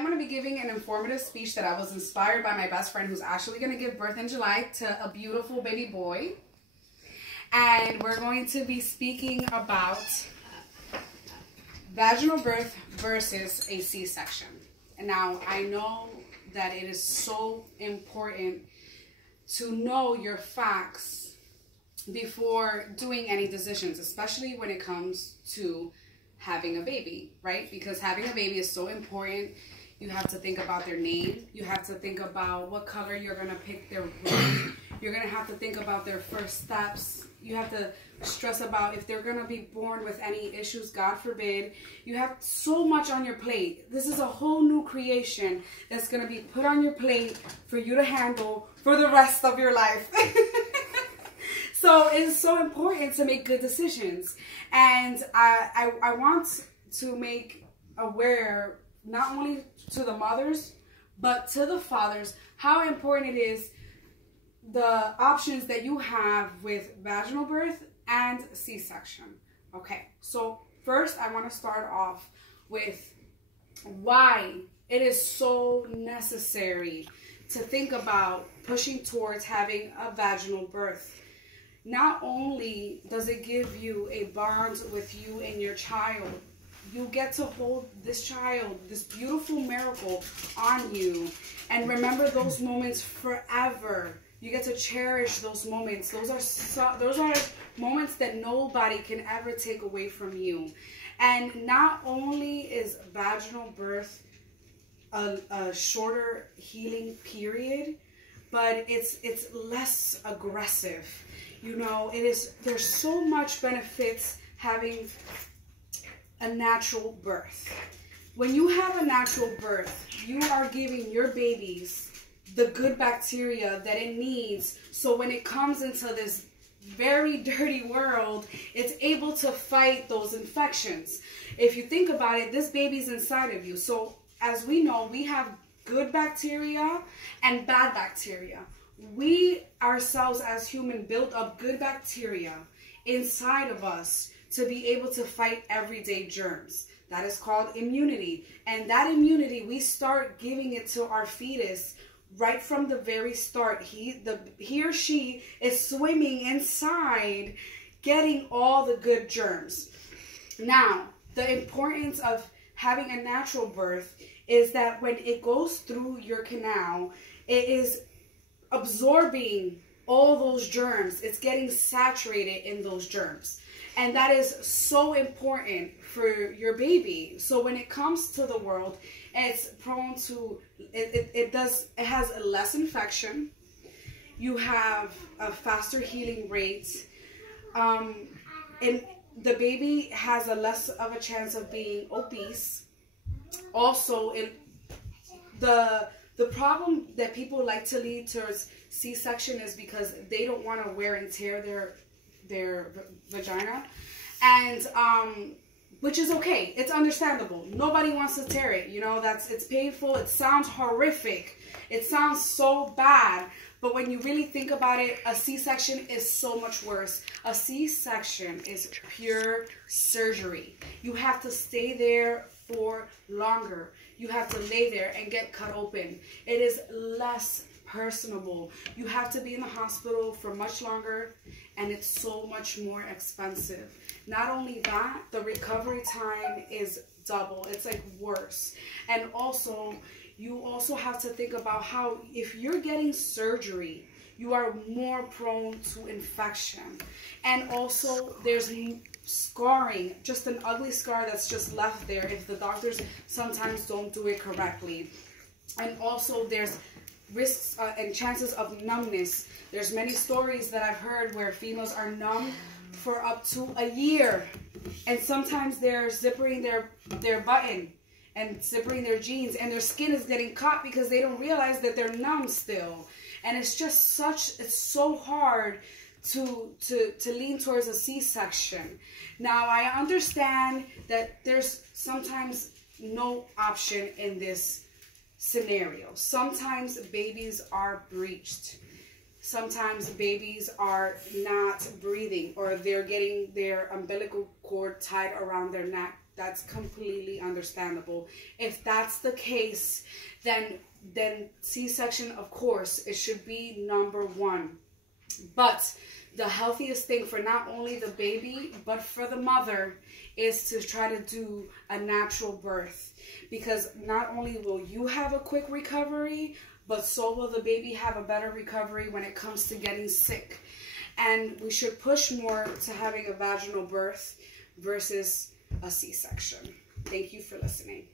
am going to be giving an informative speech that I was inspired by my best friend who's actually going to give birth in July to a beautiful baby boy. And we're going to be speaking about vaginal birth versus a C-section. And now I know that it is so important to know your facts before doing any decisions, especially when it comes to having a baby, right? Because having a baby is so important. You have to think about their name. You have to think about what color you're going to pick their room. You're going to have to think about their first steps. You have to stress about if they're going to be born with any issues, God forbid. You have so much on your plate. This is a whole new creation that's going to be put on your plate for you to handle for the rest of your life. So it's so important to make good decisions. And I want to make aware, not only to the mothers, but to the fathers, how important it is, the options that you have with vaginal birth and C-section. Okay, so first I want to start off with why it is so necessary to think about pushing towards having a vaginal birth. Not only does it give you a bond with you and your child, you get to hold this child, this beautiful miracle on you, and remember those moments forever. You get to cherish those moments. Those are moments that nobody can ever take away from you. And not only is vaginal birth a shorter healing period, but it's less aggressive. You know, there's so much benefits having a natural birth. When you have a natural birth, you are giving your babies the good bacteria that it needs, so when it comes into this very dirty world, it's able to fight those infections. If you think about it, this baby's inside of you. So as we know, we have good bacteria and bad bacteria. We ourselves as humans built up good bacteria inside of us to be able to fight everyday germs. That is called immunity. And that immunity, we start giving it to our fetus right from the very start. He or she is swimming inside, getting all the good germs. Now, the importance of having a natural birth is that when it goes through your canal, it is absorbing all those germs. It's getting saturated in those germs. And that is so important for your baby. So when it comes to the world, it's prone to, it has a less infection. You have a faster healing rate. And the baby has a less of a chance of being obese. Also, the problem that people like to lead towards C-section is because they don't want to wear and tear their vagina, and which is okay. It's understandable. Nobody wants to tear it. You know, it's painful. It sounds horrific. It sounds so bad. But when you really think about it, a C-section is so much worse. A C-section is pure surgery. You have to stay there for longer. You have to lay there and get cut open. It is less personable. You have to be in the hospital for much longer, and it's so much more expensive. Not only that, the recovery time is double. It's like worse. And also, you also have to think about how if you're getting surgery, you are more prone to infection. And also, there's scarring, just an ugly scar that's just left there if the doctors sometimes don't do it correctly. And also, there's risks and chances of numbness. There's many stories that I've heard where females are numb for up to a year, and sometimes they're zippering their button and zippering their jeans, and their skin is getting caught because they don't realize that they're numb still. And it's just it's so hard to lean towards a C-section. Now, I understand that there's sometimes no option in this scenario. Sometimes babies are breached. Sometimes babies are not breathing, or they're getting their umbilical cord tied around their neck. That's completely understandable. If that's the case, then C-section, of course, it should be number one. But the healthiest thing for not only the baby, but for the mother, is to try to do a natural birth. Because not only will you have a quick recovery, but so will the baby have a better recovery when it comes to getting sick. And we should push more to having a vaginal birth versus a C-section. Thank you for listening.